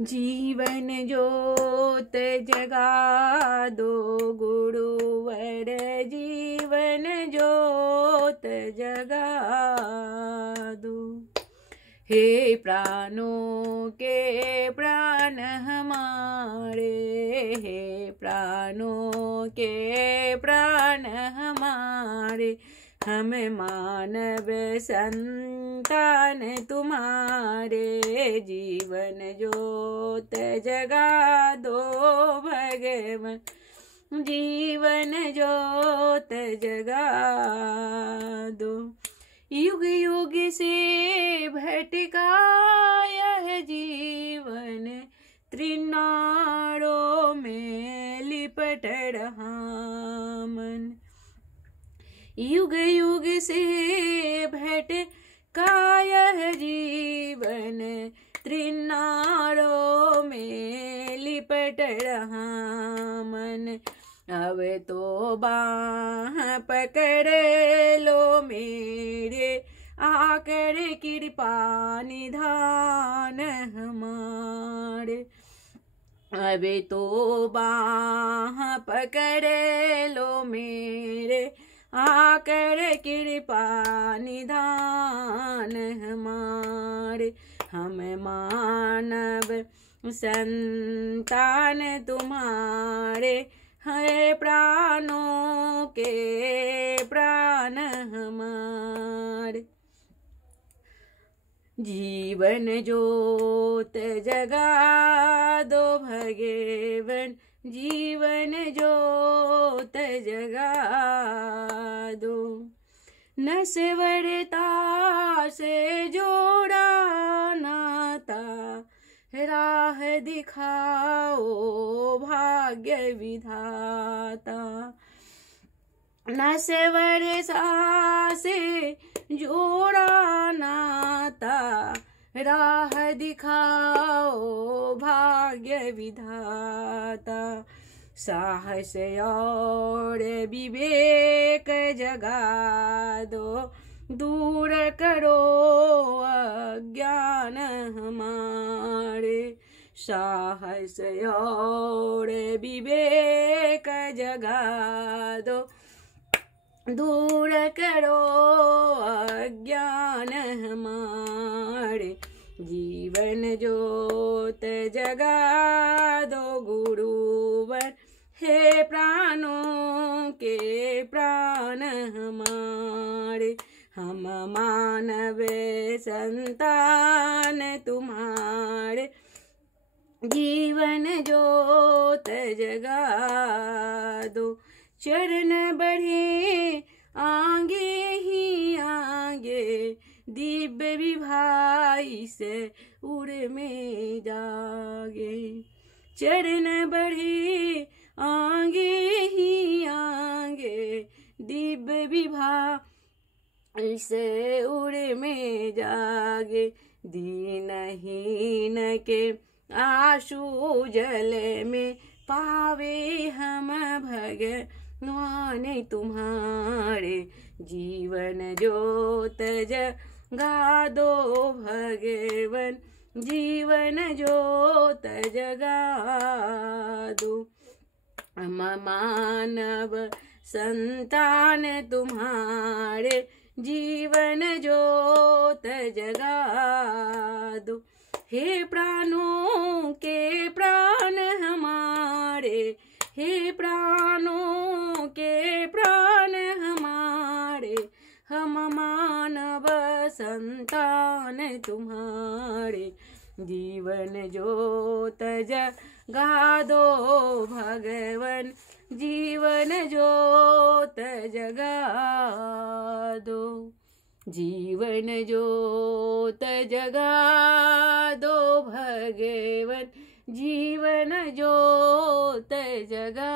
जीवन ज्योत जगा दो गुरुवर, जीवन ज्योत जगा दो। हे प्राणों के प्राण हमारे, हे प्राणों के प्राण हमारे, हम मानव संतान तुम्हारे। जीवन ज्योत जगा दो भगवन, जीवन ज्योत जगा दो। युग युग से भटका यह जीवन, त्रिनाड़ों में लिपट रहा मन। युग युग से भटका यह जीवन, त्रिनाड़ों में लिपट रहा मन। अब तो बाह पकड़ लो मेरे, आकर कृपा निधान हमारे। अब तो बाह पकड़ लो मेरे, आकर कृपा निधान हमारे। हम मानव संतान तुम्हारे, है प्राणों के प्राण हमारे। जीवन ज्योत जगा दो भगवन, जीवन ज्योत जगा दो। नश्वरता से जोड़ा नाता, राह दिखाओ भाग्य विधाता। नश्वरता से जोड़ा नाता, राह दिखाओ भाग्य विधाता। साहस और विवेक जगा दो, दूर करो अज्ञान हमारे। साहस और विवेक जगा दो, दूर करो अज्ञान हमारे। जीवन ज्योत जगा दो गुरुवर, हे प्राणों के प्राण हमारे। हम मानव संतान तुम्हारे, जीवन ज्योत जगा दो। चरण बढ़े आगे ही आगे, दिव्य विभाई से उड़ में जागे। चरण बढ़े आगे ही आगे, दिव्य विभाई से उड़ में जागे। दीनहीन के आंसू जल में पावे हम भगवान तुम्हारे। जीवन ज्योत जगा दो भगवन, जीवन ज्योत जगा दो। हम मानव संतान तुम्हारे, जीवन ज्योत जगा दो। हे प्राणों के प्राण हमारे, हे प्राणों के प्राण हमारे, हम मानव संतान तुम्हारे। जीवन ज्योत जगा दो भगवन, जीवन ज्योत जगा दो। जीवन ज्योत जगा दो भगवन, जीवन ज्योत जगा